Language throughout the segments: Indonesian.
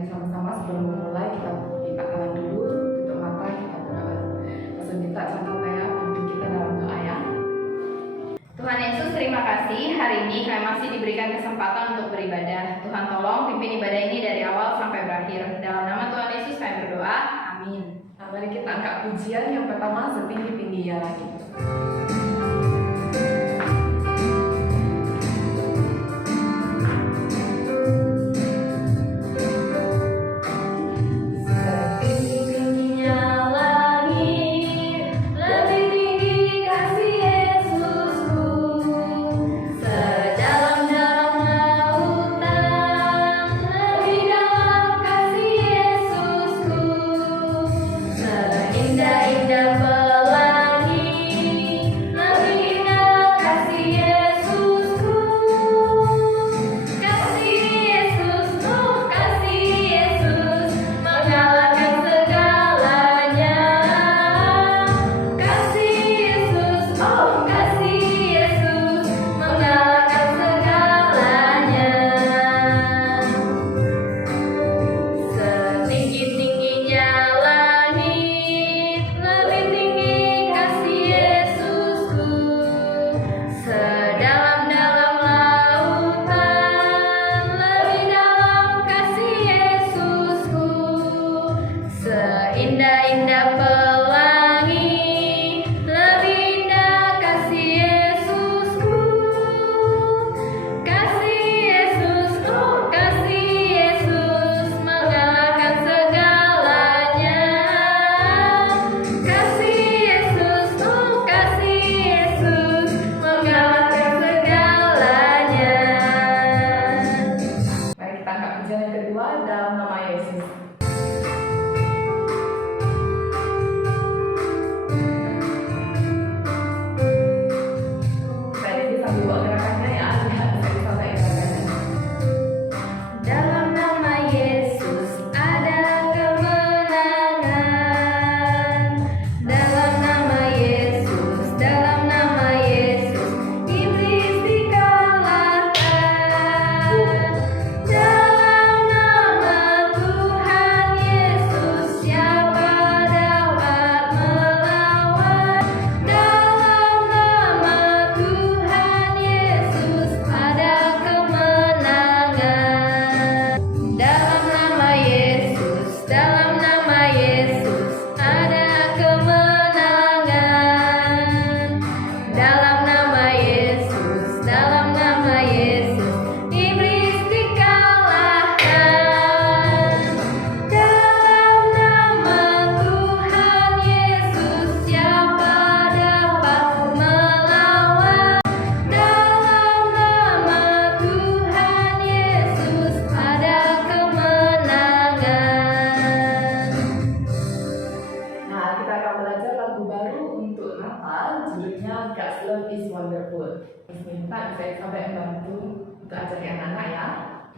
Mari sama-sama sebelum memulai kita buka tangan dulu, tutup mata, kita berdoa. Langsung kita santap ya, pimpin kita dalam doa ya. Tuhan Yesus, terima kasih hari ini kami masih diberikan kesempatan untuk beribadah. Tuhan tolong pimpin ibadah ini dari awal sampai berakhir. Dalam nama Tuhan Yesus kami berdoa, amin. Nah, mari kita angkat pujian yang pertama setinggi-tingginya lagi.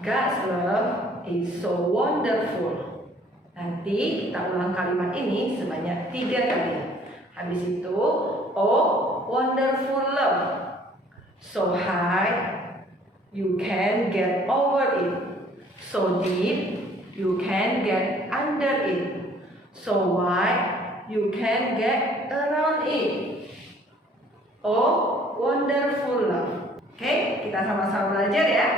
God's love is so wonderful. Nanti kita ulang kalimat ini sebanyak 3 kali. Habis itu, oh wonderful love, so high you can get over it, so deep you can get under it, so wide you can get around it. Oh wonderful love. Oke, kita sama-sama belajar ya.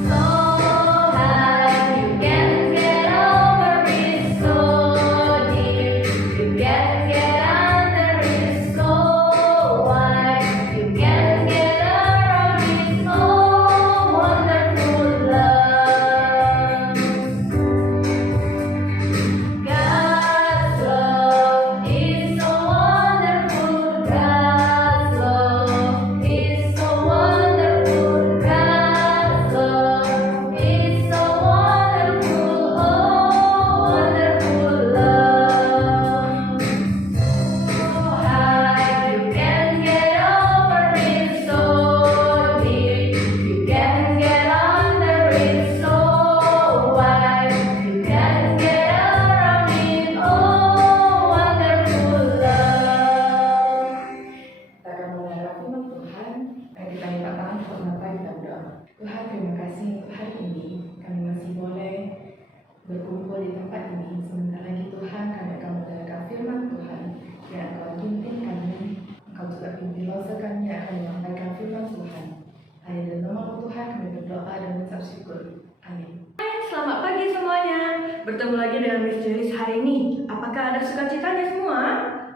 So high you can get yang akan menyampaikan firman Tuhan. Hanya dalam nama Tuhan kami berdoa dan mengucap syukur. Amin. Selamat pagi semuanya. Bertemu lagi dengan Miss Jelis hari ini. Apakah ada sukacitanya semua?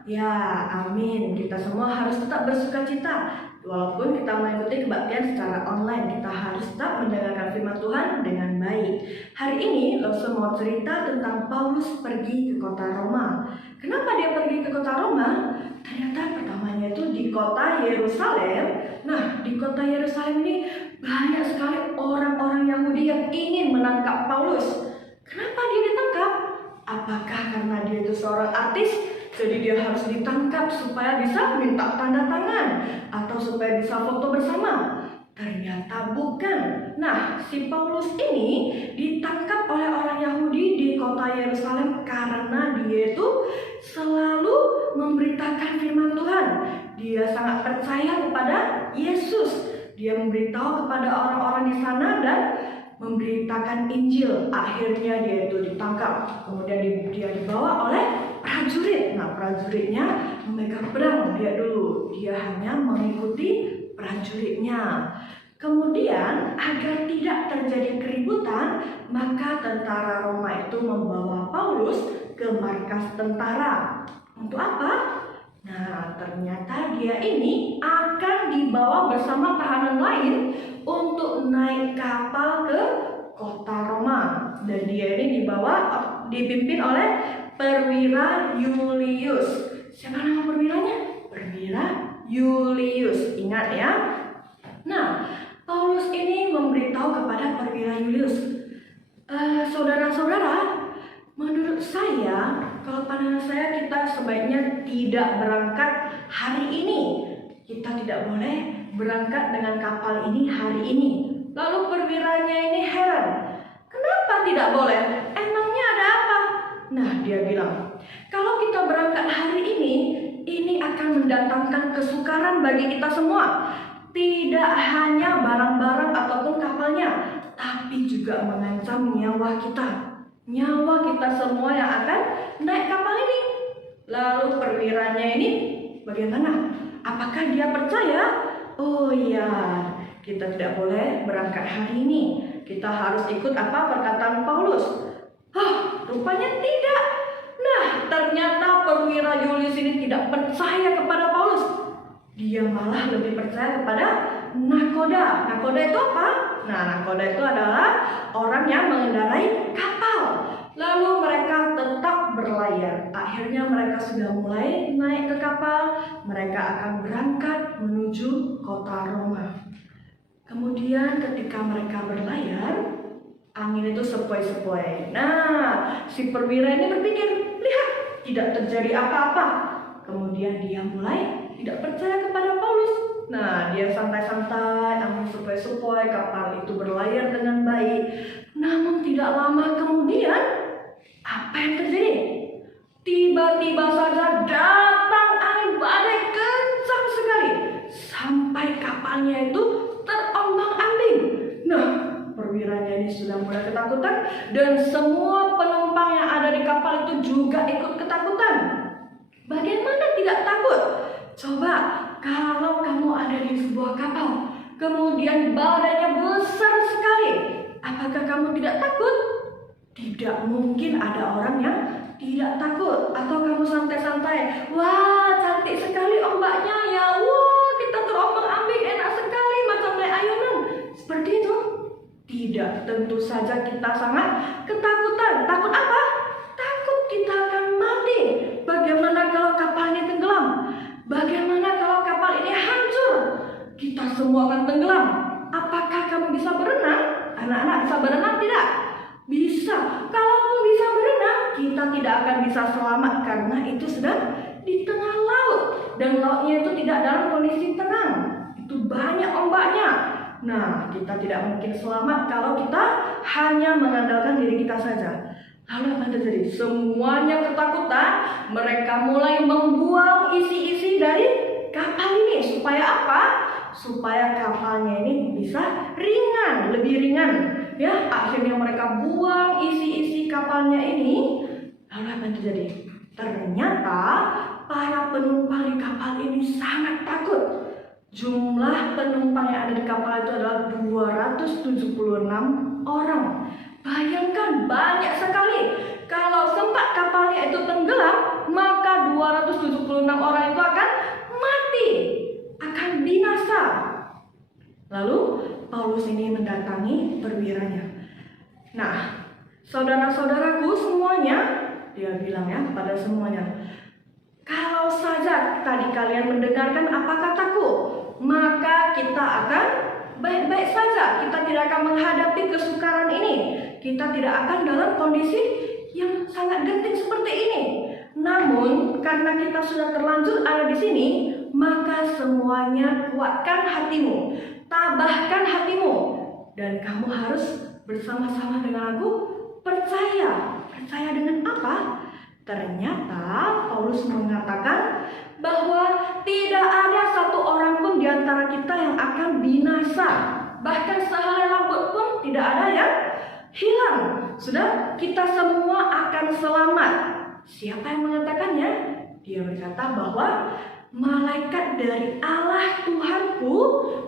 Ya, amin. Kita semua harus tetap bersukacita. Walaupun kita mengikuti kebaktian secara online, kita harus tetap mendengarkan firman Tuhan dengan baik. Hari ini, Lose mau cerita tentang Paulus pergi ke kota Roma. Kenapa dia pergi ke kota Roma? Ternyata pertamanya itu di kota Yerusalem. Nah, di kota Yerusalem ini banyak sekali orang-orang Yahudi yang ingin menangkap Paulus. Kenapa dia ditangkap? Apakah karena dia itu seorang artis? Jadi dia harus ditangkap supaya bisa minta tanda tangan atau supaya bisa foto bersama? Ternyata bukan. Nah, si Paulus ini ditangkap oleh orang Yahudi di kota Yerusalem karena dia itu selalu memberitakan firman Tuhan. Dia sangat percaya kepada Yesus. Dia memberitahu kepada orang-orang di sana dan memberitakan Injil. Akhirnya dia itu ditangkap. Kemudian dia dibawa oleh prajurit. Nah, prajuritnya memegang pedang. Dia hanya mengikuti prajuritnya. Kemudian agar tidak terjadi keributan, maka tentara Roma itu membawa Paulus ke markas tentara. Untuk apa? Nah, ternyata dia ini akan dibawa bersama tahanan lain untuk naik kapal ke kota Roma. Dan dia ini dipimpin oleh perwira Julius. Siapa nama perwiranya? Perwira Julius. Ingat ya. Nah, Paulus ini memberitahu kepada perwira Julius, saudara-saudara, menurut saya, kalau pandangan saya kita sebaiknya tidak berangkat hari ini. Kita tidak boleh berangkat dengan kapal ini hari ini. Lalu perwiranya ini heran. Kenapa tidak boleh? Emangnya ada apa? Nah, dia bilang, kalau kita berangkat hari ini akan mendatangkan kesukaran bagi kita semua. Tidak hanya barang-barang ataupun kapalnya, tapi juga mengancam nyawa kita. Nyawa kita semua yang akan naik kapal ini. Lalu perwiranya ini bagaimana? Apakah dia percaya? Oh iya, kita tidak boleh berangkat hari ini. Kita harus ikut apa perkataan Paulus. Rupanya tidak. Nah, ternyata perwira Julius ini tidak percaya kepada Paulus. Dia malah lebih percaya kepada nakoda. Nakoda itu apa? Nah, nakoda itu adalah orang yang mengendarai kapal. Lalu mereka tetap berlayar. Akhirnya mereka sudah mulai naik ke kapal. Mereka akan berangkat menuju kota Roma. Kemudian ketika mereka berlayar, angin itu sepoi-sepoi. Nah, si perwira ini berpikir, lihat, tidak terjadi apa-apa. Kemudian dia mulai tidak percaya kepada Paulus. Nah, dia santai-santai, angin sepoi-sepoi, kapal itu berlayar dengan baik. Namun tidak lama kemudian, apa yang terjadi? Tiba-tiba saja datang angin badai kencang sekali sampai kapalnya itu terombang-ambing. Nah, perwiranya ini sudah mulai ketakutan dan semua penumpang yang ada di kapal itu juga ikut ketakutan. Bagaimana tidak takut? Coba kalau kamu ada di sebuah kapal, kemudian badainya besar sekali, apakah kamu tidak takut? Tidak mungkin ada orang yang tidak takut. Atau kamu santai-santai, wah cantik sekali ombaknya ya, wah kita terombang-ambing enak sekali macam naik ayunan. Seperti itu? Tidak, tentu saja kita sangat ketakutan. Takut apa? Takut kita akan mati. Bagaimana kalau kapal ini tenggelam? Bagaimana kalau kapal ini hancur? Kita semua akan tenggelam. Apakah kamu bisa berenang? Anak-anak bisa berenang tidak? Bisa. Kalaupun bisa berenang, kita tidak akan bisa selamat karena itu sedang di tengah laut. Dan lautnya itu tidak dalam kondisi tenang. Itu banyak ombaknya. Nah, kita tidak mungkin selamat kalau kita hanya mengandalkan diri kita saja. Lalu apa yang terjadi? Semuanya ketakutan. Mereka mulai membuang isi-isi dari kapal ini. Supaya apa? Supaya kapalnya ini bisa ringan, lebih ringan. Ya, akhirnya mereka buang isi-isi kapalnya ini. Lalu apa yang terjadi? Ternyata para penumpang di kapal ini sangat takut. Jumlah penumpang yang ada di kapal itu adalah 276 orang. Bayangkan, banyak sekali. Kalau sempat kapalnya itu tenggelam, maka 276 orang itu akan mati, akan binasa. Lalu Paulus ini mendatangi perwiranya. Nah, saudara-saudaraku semuanya, dia bilang ya kepada semuanya, kalau saja tadi kalian mendengarkan apa kataku, maka kita akan baik-baik saja. Kita tidak akan menghadapi kesukaran ini. Kita tidak akan dalam kondisi yang sangat genting seperti ini. Namun, karena kita sudah terlanjur ada di sini, maka semuanya kuatkan hatimu, tabahkan hatimu, dan kamu harus bersama-sama dengan aku percaya. Percaya dengan apa? Ternyata Paulus mengatakan bahwa tidak ada satu orang pun di antara kita yang akan binasa. Bahkan sehelai rambut pun tidak ada yang hilang. Sudah, kita semua akan selamat. Siapa yang mengatakannya? Dia berkata bahwa malaikat dari Allah Tuhanku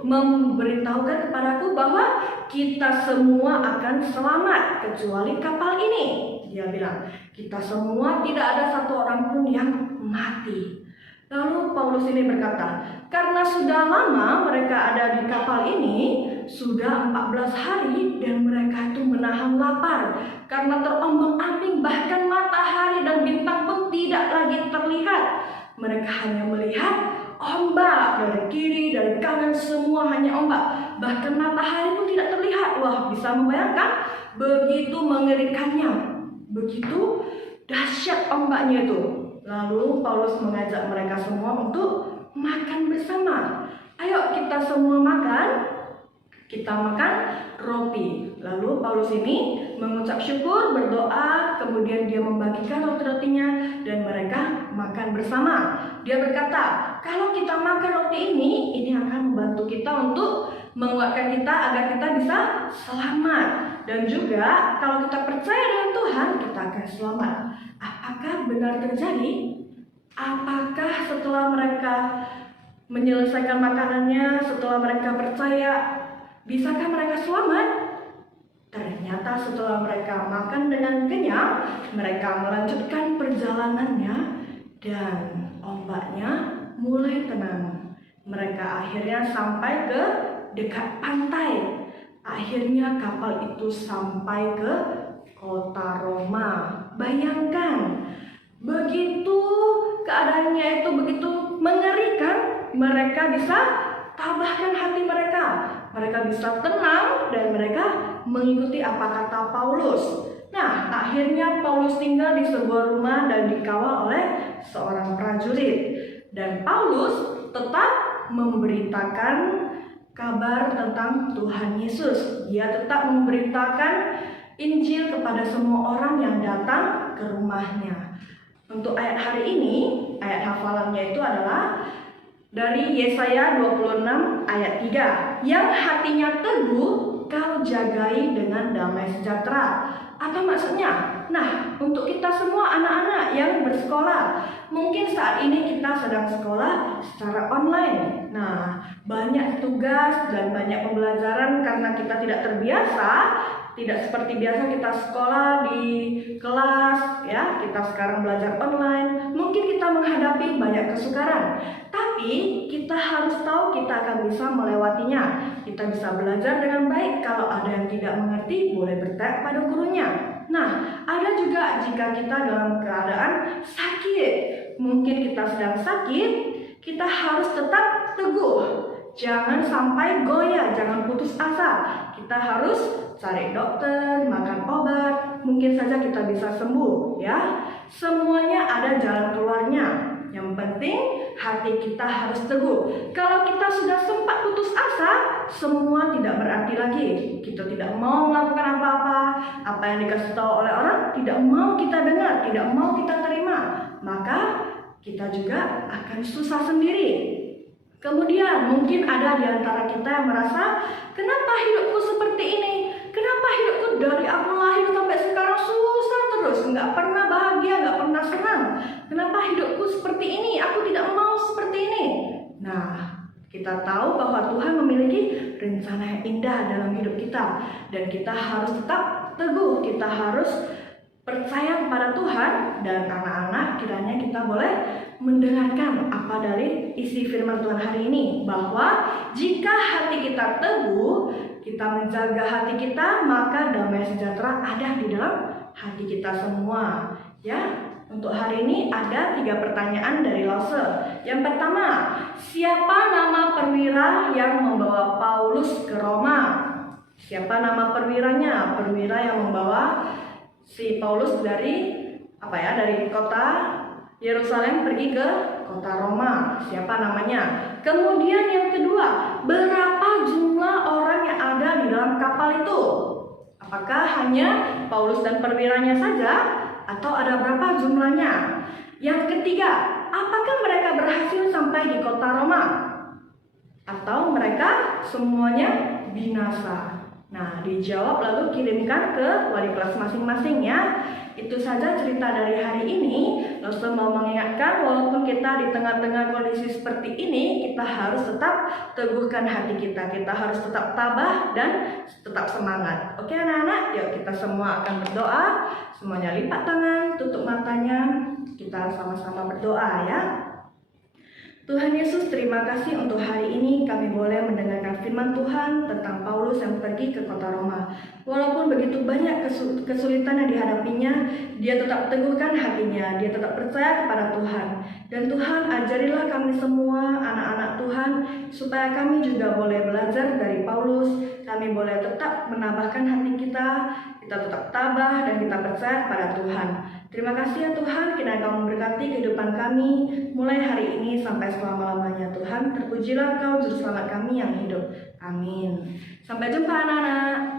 memberitahukan kepadaku bahwa kita semua akan selamat kecuali kapal ini. Dia bilang, kita semua tidak ada satu orang pun yang mati. Lalu Paulus ini berkata, karena sudah lama mereka ada di kapal ini, sudah 14 hari dan mereka itu menahan lapar karena terombang-ambing, bahkan matahari dan bintang pun tidak lagi terlihat. Mereka hanya melihat ombak dari kiri, dari kanan, semua hanya ombak. Bahkan matahari pun tidak terlihat. Wah, bisa membayangkan begitu mengerikannya, begitu dahsyat ombaknya itu. Lalu Paulus mengajak mereka semua untuk makan bersama. Ayo kita semua makan. Kita makan roti. Lalu Paulus ini mengucap syukur, berdoa, kemudian dia membagikan roti-rotinya dan mereka makan bersama. Dia berkata, kalau kita makan roti ini akan membantu kita untuk menguatkan kita agar kita bisa selamat. Dan juga kalau kita percaya dengan Tuhan, kita akan selamat. Apakah benar terjadi? Apakah setelah mereka menyelesaikan makanannya, setelah mereka percaya, bisakah mereka selamat? Ternyata setelah mereka makan dengan kenyang, mereka melanjutkan perjalanannya dan ombaknya mulai tenang. Mereka akhirnya sampai ke dekat pantai. Akhirnya kapal itu sampai ke kota Roma. Bayangkan, begitu keadaannya itu begitu mengerikan, mereka bisa tabahkan hati mereka. Mereka bisa tenang dan mereka mengikuti apa kata Paulus. Nah, akhirnya Paulus tinggal di sebuah rumah dan dikawal oleh seorang prajurit. Dan Paulus tetap memberitakan kabar tentang Tuhan Yesus. Dia tetap memberitakan Injil kepada semua orang yang datang ke rumahnya. Untuk ayat hari ini, ayat hafalannya itu adalah dari Yesaya 26 ayat 3. Yang hatinya teguh kau jagai dengan damai sejahtera. Apa maksudnya? Nah, untuk kita semua anak-anak yang bersekolah, mungkin saat ini kita sedang sekolah secara online. Nah, banyak tugas dan banyak pembelajaran karena kita tidak terbiasa. Tidak seperti biasa kita sekolah di kelas, ya. Kita sekarang belajar online. Mungkin kita menghadapi banyak kesukaran. Tapi kita harus tahu kita akan bisa melewatinya. Kita bisa belajar dengan baik. Kalau ada yang tidak mengerti, boleh bertanya pada gurunya. Nah, ada juga jika kita dalam keadaan sakit. Mungkin kita sedang sakit, kita harus tetap teguh. Jangan sampai goyah, jangan putus asa. Kita harus cari dokter, makan obat, mungkin saja kita bisa sembuh, ya. Semuanya ada jalan keluarnya. Yang penting hati kita harus teguh. Kalau kita sudah sempat putus asa, semua tidak berarti lagi. Kita tidak mau melakukan apa-apa, apa yang dikasih tahu oleh orang tidak mau kita dengar, tidak mau kita terima, maka kita juga akan susah sendiri. Kemudian mungkin ada di antara kita yang merasa, kenapa hidupku seperti ini? Kenapa hidupku dari aku lahir sampai sekarang susah terus? Nggak pernah bahagia, nggak pernah senang. Kenapa hidupku seperti ini? Aku tidak mau seperti ini. Nah, Kita tahu bahwa Tuhan memiliki rencana yang indah dalam hidup kita, dan kita harus tetap teguh, kita harus percaya kepada Tuhan. Dan anak-anak, kiranya kita boleh mendengarkan apa dari isi firman Tuhan hari ini, bahwa jika hati kita teguh, kita menjaga hati kita, maka damai sejahtera ada di dalam hati kita semua. Ya, untuk hari ini ada 3 pertanyaan dari Lause. Yang pertama, siapa nama perwira yang membawa Paulus ke Roma? Siapa nama perwiranya? Perwira yang membawa si Paulus dari dari kota Yerusalem pergi ke kota Roma. Siapa namanya? Kemudian yang kedua, berapa jumlah orang yang ada di dalam kapal itu? Apakah hanya Paulus dan perwiranya saja, atau ada berapa jumlahnya? Yang ketiga, apakah mereka berhasil sampai di kota Roma? Atau mereka semuanya binasa? Nah, dijawab lalu kirimkan ke wali kelas masing-masing ya. Itu saja cerita dari hari ini. Lalu mau mengingatkan, walaupun kita di tengah-tengah kondisi seperti ini, kita harus tetap teguhkan hati kita. Kita harus tetap tabah dan tetap semangat. Oke anak-anak, yuk kita semua akan berdoa. Semuanya lipat tangan, tutup matanya. Kita sama-sama berdoa ya. Tuhan Yesus, terima kasih untuk hari ini kami boleh mendengarkan firman Tuhan tentang Paulus yang pergi ke kota Roma. Walaupun begitu banyak kesulitan yang dihadapinya, dia tetap teguhkan hatinya, dia tetap percaya kepada Tuhan. Dan Tuhan, ajarilah kami semua anak-anak Tuhan, supaya kami juga boleh belajar dari Paulus. Kami boleh tetap menambahkan hati kita tetap tabah dan kita percaya kepada Tuhan. Terima kasih ya Tuhan, kiranya Kau memberkati kehidupan kami mulai hari ini sampai selama-lamanya. Tuhan, terpujilah Engkau juru selamat kami yang hidup. Amin. Sampai jumpa anak-anak.